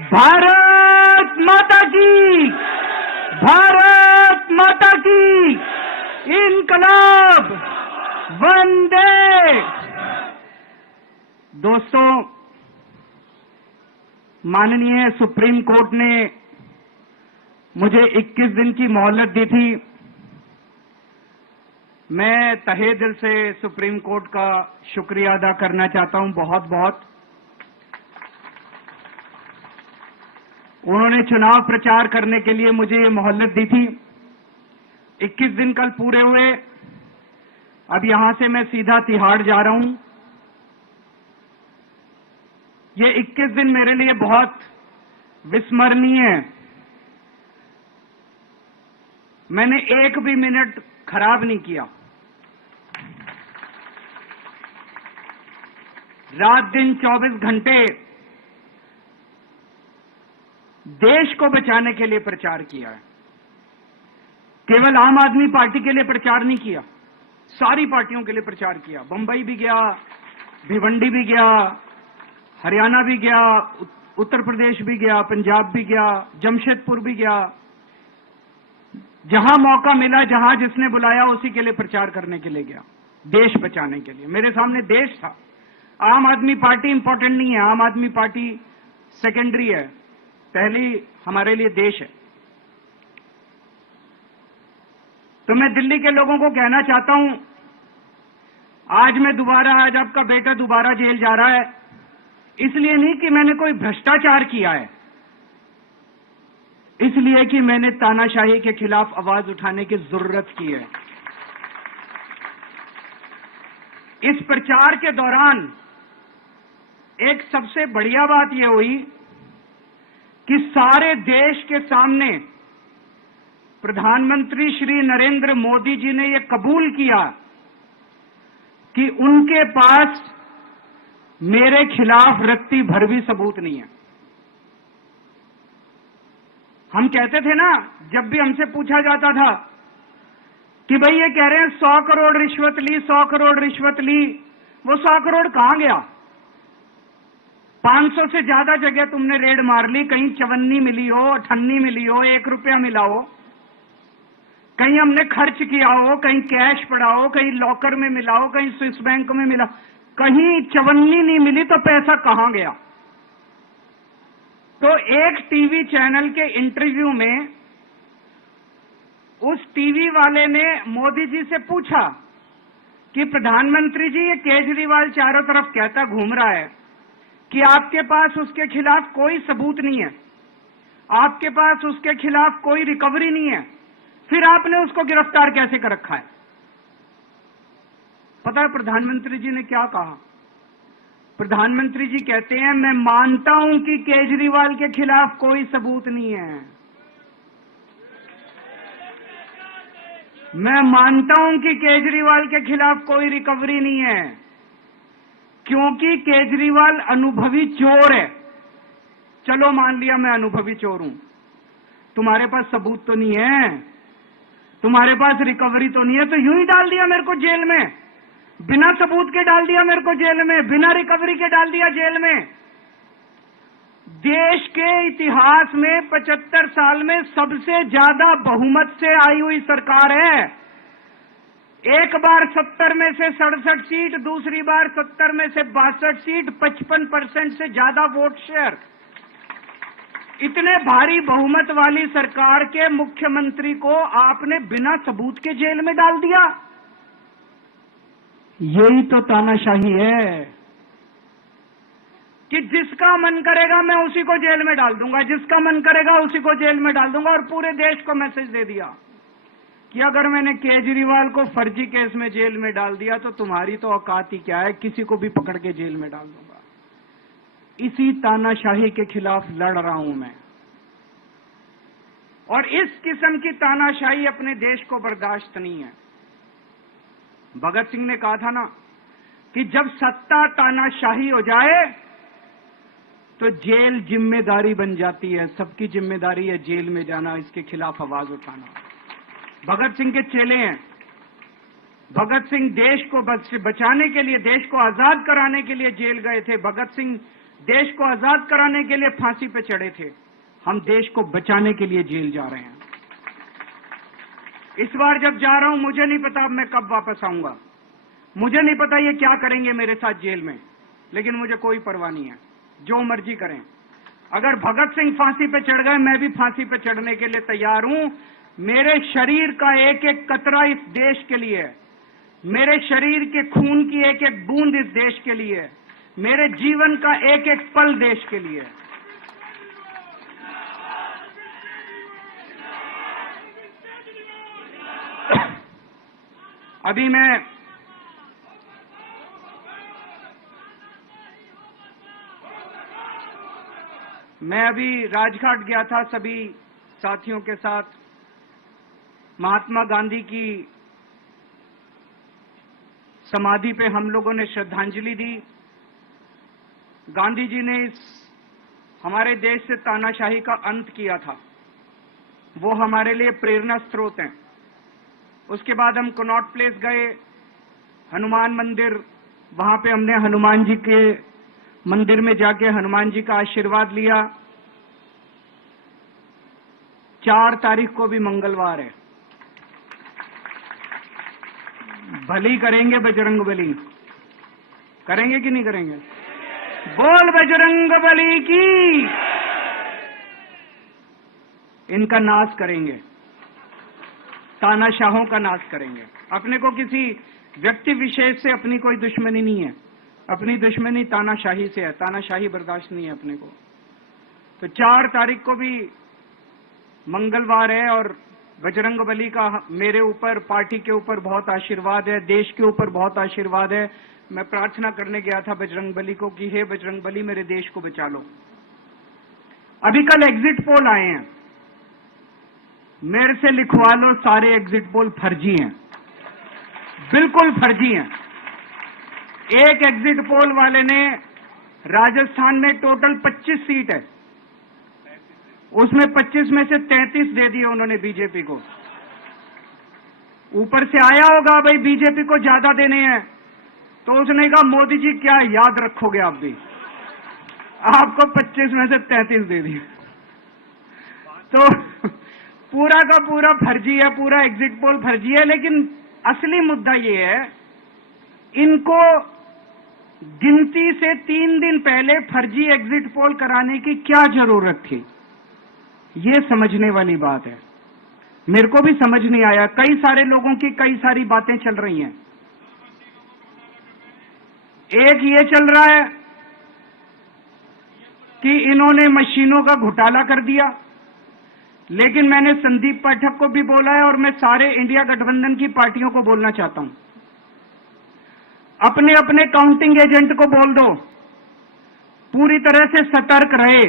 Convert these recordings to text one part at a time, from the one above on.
भारत माता की, भारत माता की, इनकलाब, वंदे। दोस्तों, माननीय सुप्रीम कोर्ट ने मुझे 21 दिन की मोहलत दी थी। मैं तहे दिल से सुप्रीम कोर्ट का शुक्रिया अदा करना चाहता हूं, बहुत बहुत। उन्होंने चुनाव प्रचार करने के लिए मुझे ये मोहलत दी थी। 21 दिन कल पूरे हुए। अब यहां से मैं सीधा तिहाड़ जा रहा हूं। ये 21 दिन मेरे लिए बहुत विस्मरणीय है। मैंने एक भी मिनट खराब नहीं किया। रात दिन 24 घंटे देश को बचाने के लिए प्रचार किया है। केवल आम आदमी पार्टी के लिए प्रचार नहीं किया, सारी पार्टियों के लिए प्रचार किया। बंबई भी गया, भिवंडी भी गया, हरियाणा भी गया, उत्तर प्रदेश भी गया, पंजाब भी गया, जमशेदपुर भी गया। जहां मौका मिला, जहां जिसने बुलाया, उसी के लिए प्रचार करने के लिए गया, देश बचाने के लिए। मेरे सामने देश था। आम आदमी पार्टी इंपॉर्टेंट नहीं है, आम आदमी पार्टी सेकेंडरी है, पहली हमारे लिए देश है। तो मैं दिल्ली के लोगों को कहना चाहता हूं, आज आपका बेटा दोबारा जेल जा रहा है, इसलिए नहीं कि मैंने कोई भ्रष्टाचार किया है, इसलिए कि मैंने तानाशाही के खिलाफ आवाज उठाने की जरूरत की है। इस प्रचार के दौरान एक सबसे बढ़िया बात यह हुई कि सारे देश के सामने प्रधानमंत्री श्री नरेंद्र मोदी जी ने यह कबूल किया कि उनके पास मेरे खिलाफ रत्ती भर भी सबूत नहीं है। हम कहते थे ना, जब भी हमसे पूछा जाता था कि भाई ये कह रहे हैं 100 करोड़ रिश्वत ली, 100 करोड़ रिश्वत ली, वो 100 करोड़ कहां गया? 500 से ज्यादा जगह तुमने रेड मार ली, कहीं चवन्नी मिली हो, अठन्नी मिली हो, 1 रुपया मिला हो, कहीं हमने खर्च किया हो, कहीं कैश पड़ा हो, कहीं लॉकर में मिला हो, कहीं स्विस बैंक में मिला, कहीं चवन्नी नहीं मिली, तो पैसा कहां गया? तो एक टीवी चैनल के इंटरव्यू में उस टीवी वाले ने मोदी जी से पूछा कि प्रधानमंत्री जी, ये केजरीवाल चारों तरफ कहता घूम रहा है कि आपके पास उसके खिलाफ कोई सबूत नहीं है, आपके पास उसके खिलाफ कोई रिकवरी नहीं है, फिर आपने उसको गिरफ्तार कैसे कर रखा है? पता है प्रधानमंत्री जी ने क्या कहा? प्रधानमंत्री जी कहते हैं, मैं मानता हूं कि केजरीवाल के खिलाफ कोई सबूत नहीं है, मैं मानता हूं कि केजरीवाल के खिलाफ कोई रिकवरी नहीं है, क्योंकि केजरीवाल अनुभवी चोर है। चलो मान लिया मैं अनुभवी चोर हूं, तुम्हारे पास सबूत तो नहीं है, तुम्हारे पास रिकवरी तो नहीं है, तो यूं ही डाल दिया मेरे को जेल में, बिना सबूत के डाल दिया मेरे को जेल में, बिना रिकवरी के डाल दिया जेल में। देश के इतिहास में 75 साल में सबसे ज्यादा बहुमत से आई हुई सरकार है। एक बार 70 में से 67 सीट, दूसरी बार 70 में से 62 सीट, 55% से ज्यादा वोट शेयर। इतने भारी बहुमत वाली सरकार के मुख्यमंत्री को आपने बिना सबूत के जेल में डाल दिया। यही तो तानाशाही है कि जिसका मन करेगा मैं उसी को जेल में डाल दूंगा, जिसका मन करेगा उसी को जेल में डाल दूंगा। और पूरे देश को मैसेज दे दिया कि अगर मैंने केजरीवाल को फर्जी केस में जेल में डाल दिया तो तुम्हारी तो औकात ही क्या है, किसी को भी पकड़ के जेल में डाल दूंगा। इसी तानाशाही के खिलाफ लड़ रहा हूं मैं, और इस किस्म की तानाशाही अपने देश को बर्दाश्त नहीं है। भगत सिंह ने कहा था ना कि जब सत्ता तानाशाही हो जाए तो जेल जिम्मेदारी बन जाती है, सबकी जिम्मेदारी है जेल में जाना, इसके खिलाफ आवाज उठाना। भगत सिंह के चेले हैं। भगत सिंह देश को बचाने के लिए, देश को आजाद कराने के लिए जेल गए थे। भगत सिंह देश को आजाद कराने के लिए फांसी पे चढ़े थे, हम देश को बचाने के लिए जेल जा रहे हैं। इस बार जब जा रहा हूं, मुझे नहीं पता अब मैं कब वापस आऊंगा, मुझे नहीं पता ये क्या करेंगे मेरे साथ जेल में, लेकिन मुझे कोई परवाह नहीं है, जो मर्जी करें। अगर भगत सिंह फांसी पे चढ़ गए, मैं भी फांसी पे चढ़ने के लिए तैयार हूं। मेरे शरीर का एक एक कतरा इस देश के लिए है, मेरे शरीर के खून की एक एक बूंद इस देश के लिए है, मेरे जीवन का एक एक पल देश के लिए है। अभी मैं अभी राजघाट गया था सभी साथियों के साथ। महात्मा गांधी की समाधि पे हम लोगों ने श्रद्धांजलि दी। गांधी जी ने इस हमारे देश से तानाशाही का अंत किया था, वो हमारे लिए प्रेरणा स्रोत हैं। उसके बाद हम कनॉट प्लेस गए, हनुमान मंदिर, वहां पे हमने हनुमान जी के मंदिर में जाके हनुमान जी का आशीर्वाद लिया। 4 तारीख को भी मंगलवार है, भली करेंगे बजरंगबली, करेंगे कि नहीं करेंगे? बोल बजरंगबली की। इनका नाश करेंगे, तानाशाहों का नाश करेंगे। अपने को किसी व्यक्ति विशेष से अपनी कोई दुश्मनी नहीं है, अपनी दुश्मनी तानाशाही से है, तानाशाही बर्दाश्त नहीं है अपने को। तो 4 तारीख को भी मंगलवार है और बजरंगबली का मेरे ऊपर, पार्टी के ऊपर बहुत आशीर्वाद है, देश के ऊपर बहुत आशीर्वाद है। मैं प्रार्थना करने गया था बजरंगबली को कि हे बजरंगबली, मेरे देश को बचा लो। अभी कल एग्जिट पोल आए हैं, मेरे से लिखवा लो, सारे एग्जिट पोल फर्जी हैं, बिल्कुल फर्जी हैं। एक एग्जिट पोल वाले ने राजस्थान में टोटल 25 सीट है, उसमें 25 में से 33 दे दिए उन्होंने बीजेपी को। ऊपर से आया होगा भाई बीजेपी को ज्यादा देने हैं, तो उसने कहा मोदी जी क्या याद रखोगे आप भी, आपको 25 में से 33 दे दिए। तो पूरा का पूरा फर्जी है, पूरा एग्जिट पोल फर्जी है। लेकिन असली मुद्दा ये है, इनको गिनती से 3 दिन पहले फर्जी एग्जिट पोल कराने की क्या जरूरत थी, ये समझने वाली बात है। मेरे को भी समझ नहीं आया, कई सारे लोगों की कई सारी बातें चल रही हैं। एक ये चल रहा है कि इन्होंने मशीनों का घोटाला कर दिया, लेकिन मैंने संदीप पाठक को भी बोला है और मैं सारे इंडिया गठबंधन की पार्टियों को बोलना चाहता हूं, अपने अपने काउंटिंग एजेंट को बोल दो, पूरी तरह से सतर्क रहे।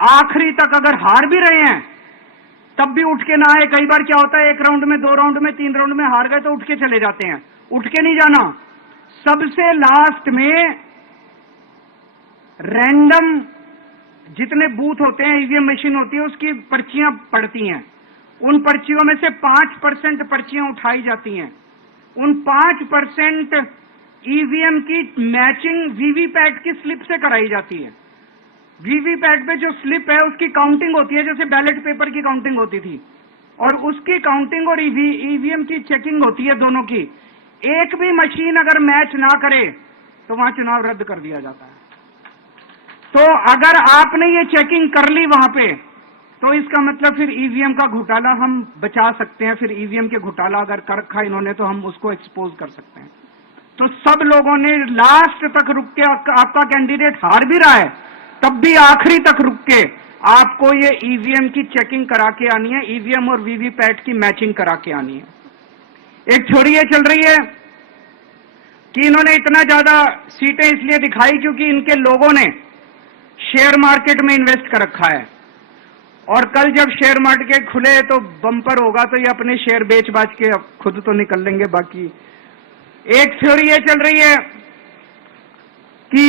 आखिरी तक अगर हार भी रहे हैं तब भी उठ के ना आए। कई बार क्या होता है, 1 राउंड में, 2 राउंड में, 3 राउंड में हार गए तो उठ के चले जाते हैं। उठ के नहीं जाना, सबसे लास्ट में रैंडम जितने बूथ होते हैं, ईवीएम मशीन होती है, उसकी पर्चियां पड़ती हैं। उन पर्चियों में से 5% पर्चियां उठाई जाती हैं। उन 5% ईवीएम की मैचिंग वीवीपैट की स्लिप से कराई जाती है। वीवीपैट पे जो स्लिप है उसकी काउंटिंग होती है, जैसे बैलेट पेपर की काउंटिंग होती थी, और उसकी काउंटिंग और ईवीएम की चेकिंग होती है दोनों की। एक भी मशीन अगर मैच ना करे तो वहां चुनाव रद्द कर दिया जाता है। तो अगर आपने ये चेकिंग कर ली वहां पे, तो इसका मतलब फिर ईवीएम का घोटाला हम बचा सकते हैं। फिर ईवीएम के घोटाला अगर कर रखा इन्होंने तो हम उसको एक्सपोज कर सकते हैं। तो सब लोगों ने लास्ट तक रुक के, आपका कैंडिडेट हार भी रहा है तब भी आखिरी तक रुक के आपको ये ईवीएम की चेकिंग करा के आनी है, ईवीएम और वीवीपैट की मैचिंग करा के आनी है। एक थ्योरी ये चल रही है कि इन्होंने इतना ज्यादा सीटें इसलिए दिखाई क्योंकि इनके लोगों ने शेयर मार्केट में इन्वेस्ट कर रखा है, और कल जब शेयर मार्केट खुले तो बम्पर होगा, तो ये अपने शेयर बेच बाच के अब खुद तो निकल लेंगे। बाकी एक थ्योरी ये चल रही है कि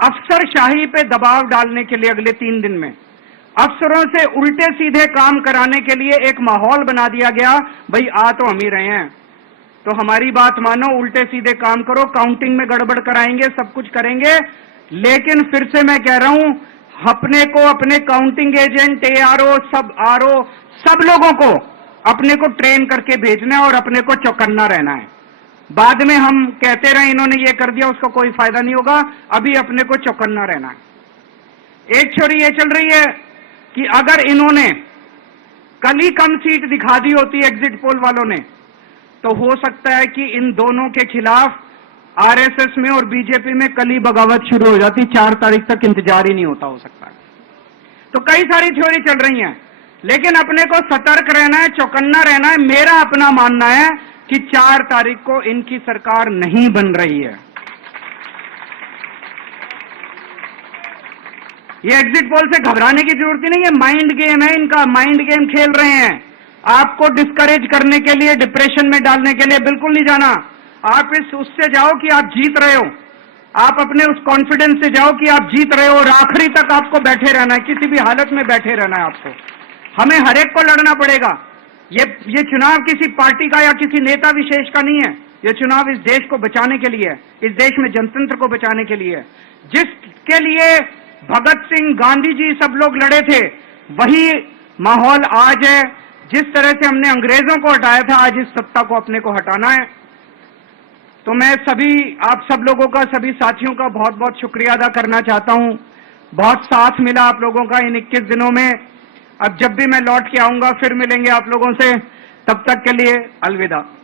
अफसरशाही पे दबाव डालने के लिए अगले 3 दिन में अफसरों से उल्टे सीधे काम कराने के लिए एक माहौल बना दिया गया। भाई आ तो हम ही रहे हैं, तो हमारी बात मानो, उल्टे सीधे काम करो, काउंटिंग में गड़बड़ कराएंगे, सब कुछ करेंगे, लेकिन फिर से मैं कह रहा हूं, अपने को, अपने काउंटिंग एजेंट, एआरओ, सब आरओ, सब लोगों को अपने को ट्रेन करके भेजना है और अपने को चौकन्ना रहना है। बाद में हम कहते रहे इन्होंने ये कर दिया, उसका कोई फायदा नहीं होगा, अभी अपने को चौकन्ना रहना है। एक छोरी ये चल रही है कि अगर इन्होंने कल ही कम सीट दिखा दी होती एग्जिट पोल वालों ने, तो हो सकता है कि इन दोनों के खिलाफ आरएसएस में और बीजेपी में कल ही बगावत शुरू हो जाती, 4 तारीख तक इंतजार ही नहीं होता, हो सकता है। तो कई सारी थ्योरी चल रही हैं, लेकिन अपने को सतर्क रहना है, चौकन्ना रहना है। मेरा अपना मानना है कि 4 तारीख को इनकी सरकार नहीं बन रही है। ये एग्जिट पोल से घबराने की जरूरत ही नहीं है, माइंड गेम है इनका, माइंड गेम खेल रहे हैं। आपको डिस्करेज करने के लिए, डिप्रेशन में डालने के लिए बिल्कुल नहीं जाना। आप उससे जाओ कि आप जीत रहे हो, आप अपने उस कॉन्फिडेंस से जाओ कि आप जीत रहे हो, और आखिरी तक आपको बैठे रहना है, किसी भी हालत में बैठे रहना है आपको। हमें हर एक को लड़ना पड़ेगा। ये चुनाव किसी पार्टी का या किसी नेता विशेष का नहीं है, ये चुनाव इस देश को बचाने के लिए है, इस देश में जनतंत्र को बचाने के लिए है। जिसके लिए भगत सिंह, गांधी जी सब लोग लड़े थे, वही माहौल आज है। जिस तरह से हमने अंग्रेजों को हटाया था, आज इस सत्ता को अपने को हटाना है। तो मैं सभी आप सब लोगों का, सभी साथियों का बहुत बहुत शुक्रिया अदा करना चाहता हूं। बहुत साथ मिला आप लोगों का इन 21 दिनों में। अब जब भी मैं लौट के आऊंगा फिर मिलेंगे आप लोगों से, तब तक के लिए अलविदा।